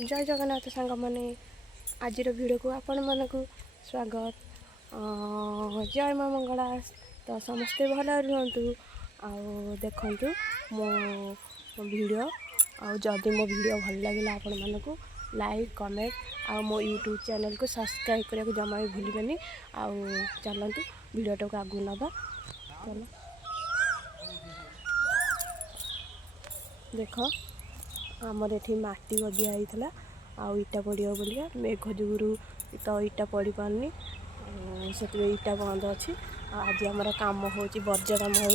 जय जगन्नाथ सांग मैंने आज भिडियो को आपण मानक स्वागत। जय माँ मंगला। तो समस्ते भल रुहतु देखु मो वीडियो जदि मो वीडियो भल लगे आपण मानक लाइक कमेंट मो यूट्यूब चैनल को सब्सक्राइब करने को जमा भी भूलि चलतु वीडियो को आगू नवा। चलो देख आमर ये माटी दिया होता आउ इटा पड़ो बोलिया मेघ जुगुरु तो इटा पड़ पारनी से इटा बंद अच्छी। आज आमर कम हो बर्ज कम हो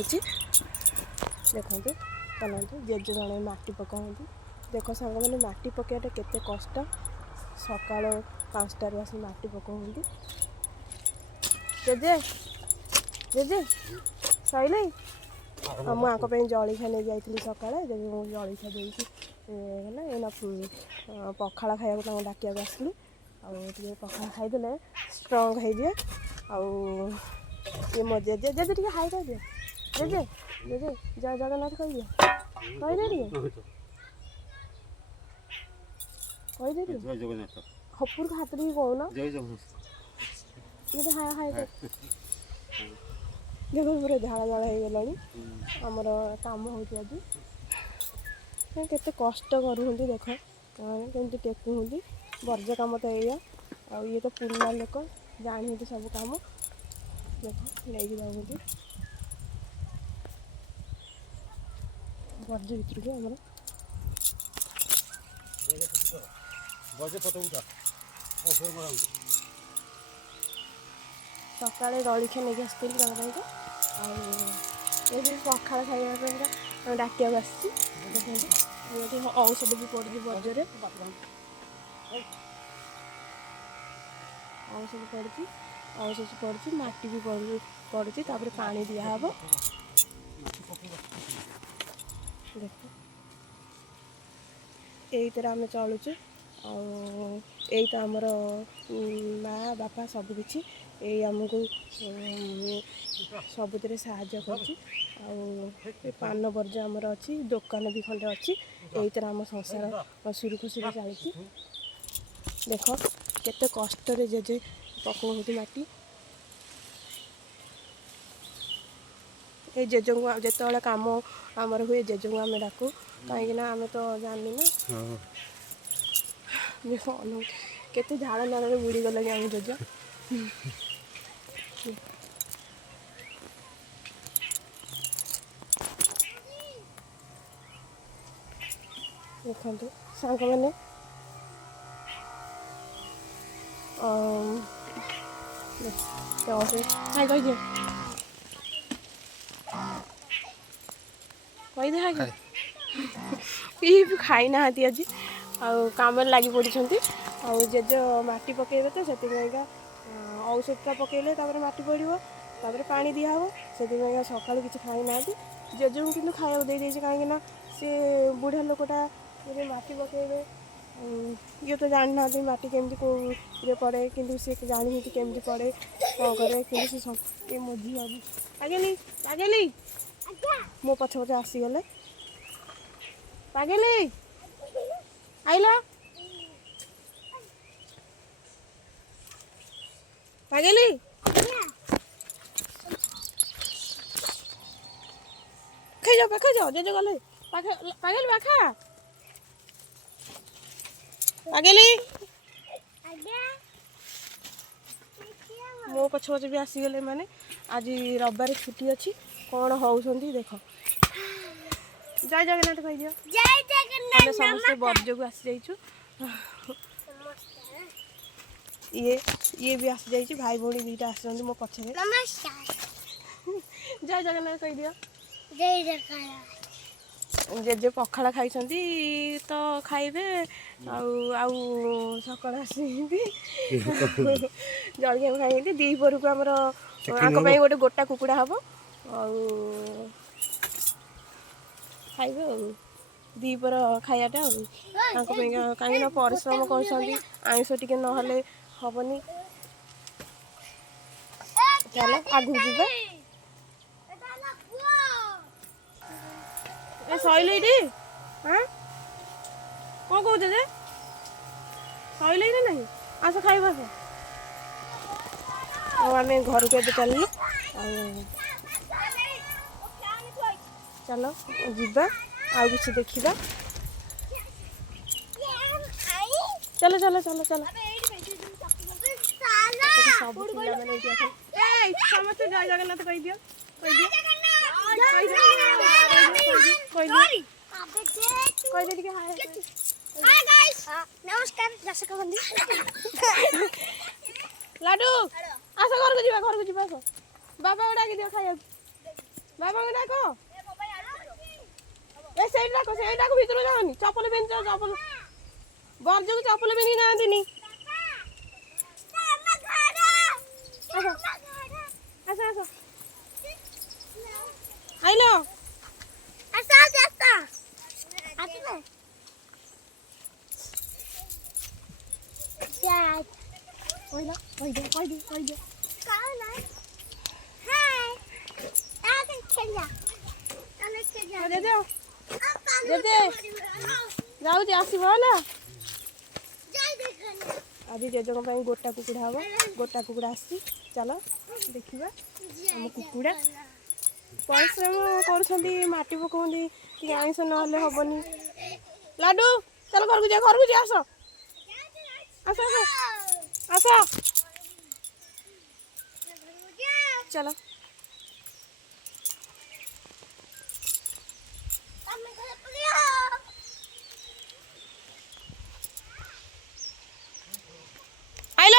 देखु चलतु जेजे जड़े माटी पकाती। देख सांग मैंने माटी पकड़ा केते कष्ट सका 5टार आस माटी पकाती। जेजे जेजे सैल मुझे जलिखा नहीं जाइली सका जलिखा देती एना पखाड़ खाया डाकिया आसली आगे पखाड़ खाईदे स्ट्रंग हो ये मो जेजे जेजे टे हाई कर दिए जेजे जेजे जय जगन्नाथ कह दिए हपुर हाथ भी कौन ये हाय हाय देखो पूरा झाड़ झाड़ हो गला आमर कम हो केते कष्ट करूँ देख कमी टेकुंट बर्ज कम तो या ये तो पुराना लोक जानी सब कम देख नहीं जाऊँगी बर्ज भर के आमर सका जलिखा नहीं आसती ये पखाड़ खाया डाकिया देखते औषध भी पड़ी बर्जरे औषध पड़ी माटी भी पड़ी पानी दिहब देख यही तरह आम चलुचु यही तो आमर माँ बापा सबकि आमको सबुद साहाय्य कर पान बर्ज आमर अच्छी दुकान भी खंडे अच्छी यही तरह आम संसार सुरुखुशी चलती। देख केते कष्ट जेजे पकाती माटी ये जेजे को जिते कम आमर हुए जेजे को आम डाकू कहीं आम तो जानी ना देख केते झाड़ नाल बुड़ी गला आम जेज देखु सांग मैंने हाय कह कहीदे हाय ये भी खाई ना आज कम लगी पड़ी जेज माटी पकेबे तो से औषधटा पकेले माटी पड़ो पानी दिहब से सका किसी खाई ना जेज को कि खाया दे कहीं सी बुढ़ा लोकटा माटी पकेबे ये तो जानी ना माटी केमती को पड़े कि सी जानी केमती पड़े कौन करे कि सब ये मो झी पागेली पागेली मो पछ पछ आसीगले पागेली आइला पागेली पाखे जाओ जेजे गले पागेली पाखा पागेली मो पछ पछ भी आसीगले माने आज रविवार छुट्टी अच्छी कौन होउछंती देख जय जगन्नाथ कह दियो जय जगन्नाथ समस्त बर्ज को आसी जाइछु ये भी आसी जाइछि भाई भौणी दुईटा आसछंती मो पछरे नमस्कार जय जगन्नाथ कह दियो जय जगन्नाथ जेजे पखाड़ खाई तो खाइबे आउ सका जलिया खाई दीपर को आमर आंक गोटे गोटा कुकुड़ा हम खाइबे दीपर खायाटा कहीं परिश्रम कर आइंष टिके नहले हेनी चलो आगू जा सैल ये हाँ कौन कौच जे ଖାଇଲେ ନା ନାହିଁ ଆସ ଖାଇବା ଆସ। ଆଉ ଆମେ ଘରକୁ ଏବେ ଚାଲିଲୁ। ଆଉ ଚାଲ ଯିବା ଆଉ କିଛି ଦେଖିବା। ଚାଲ ଚାଲ ଚାଲ ଚାଲ ସବୁ ପିଲାମାନେ ଏଇଠି ଅଛନ୍ତି। ସମସ୍ତେ ଜୟ ଜଗନ୍ନାଥ କହିଦିଅ କହିଦିଅ କହିଦିଅ ଟିକେ ନମସ୍କାର ଦର୍ଶକ ବନ୍ଧୁ। ଲାଡୁ ଆସ ଘରକୁ ଯିବା ଆସ। ବାବାଙ୍କୁ ଡାକି ଦିଅ ଖାଇବାକୁ। ବାବାଙ୍କୁ ଡାକ ସେଇଟାକୁ ଭିତରୁ ଯାଅନି। ଚପଲ ପିନ୍ଧିଛ ଚପଲ ବର୍ଜକୁ ଚପଲ ପିନ୍ଧିକି ଯାଆନ୍ତିନି। ଆସ ଆସ ଆଇଲ କହିଦିଅ ଯାଉଛି ଆସିବ ହେଲା। ଆଜି ଜେଜେଙ୍କ ପାଇଁ ଗୋଟା କୁକୁଡ଼ା ହବ। ଗୋଟା କୁକୁଡ଼ା ଆସିଛି ଚାଲ ଦେଖିବା। ଆମ କୁକୁଡ଼ା ପରିଶ୍ରମ କରୁଛନ୍ତି ମାଟି ପକାଉଛନ୍ତି ଟିକେ ଆଇଁଷ ନହେଲେ ହବନି। ଲାଡୁ ଚାଲ ଘରକୁ ଯିବା ଆସ ଆସ ଆସ ଆସ ଚାଲ। ଆଇଲ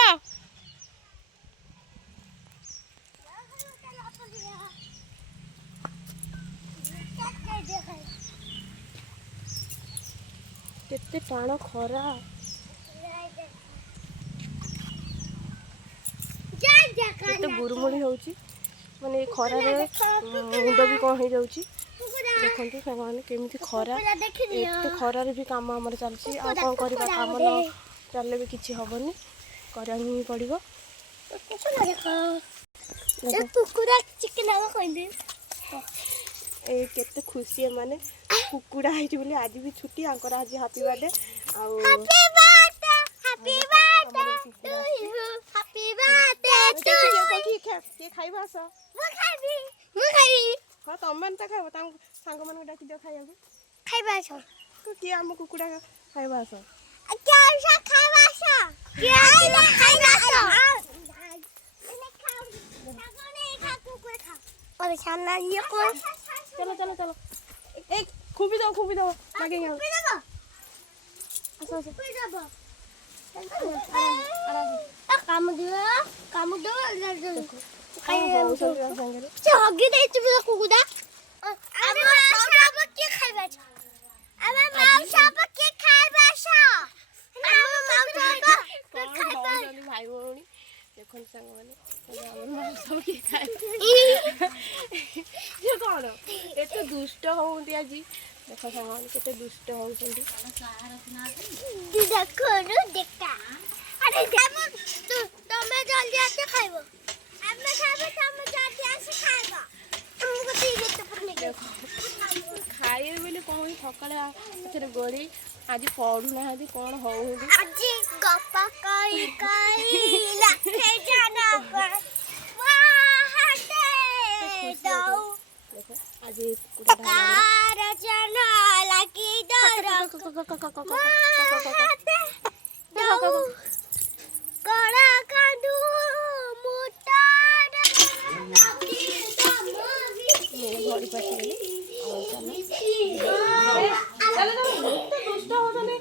କେତେ ଟାଣ ଖରା। କେତେ ଗୁରୁମୁଳି ହେଉଛି ମାନେ ଏ ଖରାରେ ମୁଣ୍ଡ ବି କ'ଣ ହେଇଯାଉଛି। ଦେଖନ୍ତୁ ସାଙ୍ଗମାନେ କେମିତି ଖରା। ଏତେ ଖରାରେ ବି କାମ ଆମର ଚାଲିଛି। ଆଉ କ'ଣ କରିବା କାମ ନ ଚାଲିଲେ ବି କିଛି ହେବନି କରିବାକୁ ହିଁ ପଡ଼ିବ। ଏ କେତେ ଖୁସି ଏମାନେ କୁକୁଡ଼ା ହେଇଛି ବୋଲି ଆଜି ବି ଛୁଟି ଆଙ୍କର ଆଜି ହାପି ବାର୍ଥଡେ। ଆଉ କିଏ ଖାଇବା ଆସ। ହଁ ତମେ ତ ଖାଇବ ତାଙ୍କ ସାଙ୍ଗମାନଙ୍କୁ ଡାକି ଦିଅ ଖାଇବାକୁ। କିଏ ଆମ କୁକୁଡ଼ା ଖାଇବା ଆସ। ଚାଲ ଚାଲ ଚାଲ এই খুবই দাও লাগে আস আস ভাই ভଉଣୀ ଦେଖନ୍ତୁ ସାଙ୍ଗମାନେ କ'ଣ ଏତେ ଦୁଷ୍ଟ ହଉନ୍ତି ଆଜି। ଦେଖ ସାଙ୍ଗମାନେ କେତେ ଦୁଷ୍ଟ ହଉଛନ୍ତି। ଖାଇବେ ବୋଲି କହୁନି ସକାଳେ ଏଥିରେ ଗୋଡ଼ି ଆଜି ପଢୁନାହାନ୍ତି କ'ଣ ହଉନ୍ତି। ଆଜି ଘଡ଼ି ପାଖରେ ଦୁଷ୍ଟ ହଉଛନ୍ତି।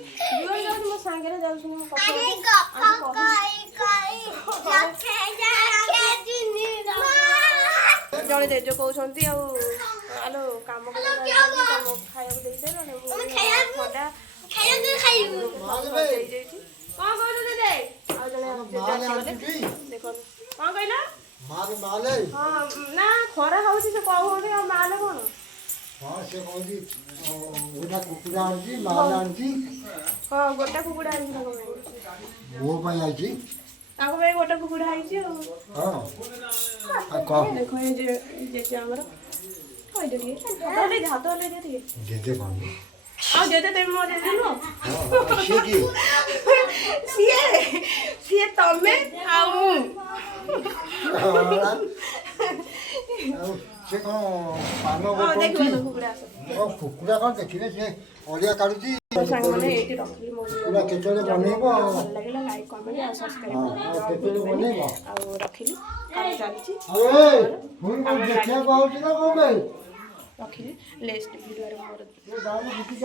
ମୋ ସାଙ୍ଗରେ ଯାଉଛନ୍ତି ମୋ କଥା ଜଣେ ଜେଜେ କହୁଛନ୍ତି ଆଉ ଆଲୋ କାମ ଖାଇବାକୁ ଦେଇଦେବେ ଥଣ୍ଡା ଦେଇଯାଇଛି। କ'ଣ କହୁଛୁ ଜେଜେ? ଆଉ ଜଣେ ଦେଖନ୍ତୁ କ'ଣ କହିଲ? ହଁ ନା ଖରା ହଉଛି ସେ କହୁଛନ୍ତି ଆଉ ମାଲେ କ'ଣ? ହଁ ସେ କହୁଛି ଗୋଟା କୁକୁଡ଼ା ଆଣିଛି ମାଲ ଆଣିଛି। ହଁ ଗୋଟା କୁକୁଡ଼ା ଆଣିଛି ମୋ ପାଇଁ ଆଇଛି। ତାଙ୍କ ପାଇଁ ଗୋଟା କୁକୁଡ଼ା ହେଇଛି ଆଉ। ହଁ ଦେଖ ଏ ଜେଜେ ଆମର କହିଦେ ଟିକେ ହାତ ହଲେଇ ଦିଅ ଟିକେ। ଜେଜେ କ'ଣ ଆଉ ଜେଜେ ତେବେ ମୋ ଜେଜେ ନୁହଁ ସିଏ କିଏ? ସିଏ ଆଉ ସେ କ'ଣ ପାନ ହଁ ଦେଖିବ ଗୋଟଉଛି ତ କୁକୁଡ଼ା ଆସ କୁକୁଡ଼ା କ'ଣ ଦେଖିଲେ ସେ ଅଳିଆ କାଢୁଛି ସାଙ୍ଗମାନେ ଏଇଠି ରଖିଲି ମୋ କୁକୁଡ଼ା କେତେବେଳେ ବନେଇବ ଭଲ ଲାଗିଲା ଲାଇକ୍ କମେଣ୍ଟ ଆଉ ସବସ୍କ୍ରାଇବ୍ କେତେବେଳେ ବନେଇବ ଆଉ ରଖିଲି କାମ ଚାଲିଛି ଆଉ ପୁଣି ଦେଖିବାକୁ ଆଉଛି ନା କ'ଣ ପାଇଁ ରଖିଲି ନେକ୍ସଟ ଭିଡ଼ିଓରେ ମୋର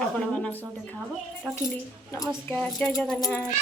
ଆପଣମାନଙ୍କ ସହ ଦେଖା ହେବ ରଖିଲି ନମସ୍କାର ଜୟ ଜଗନ୍ନାଥ।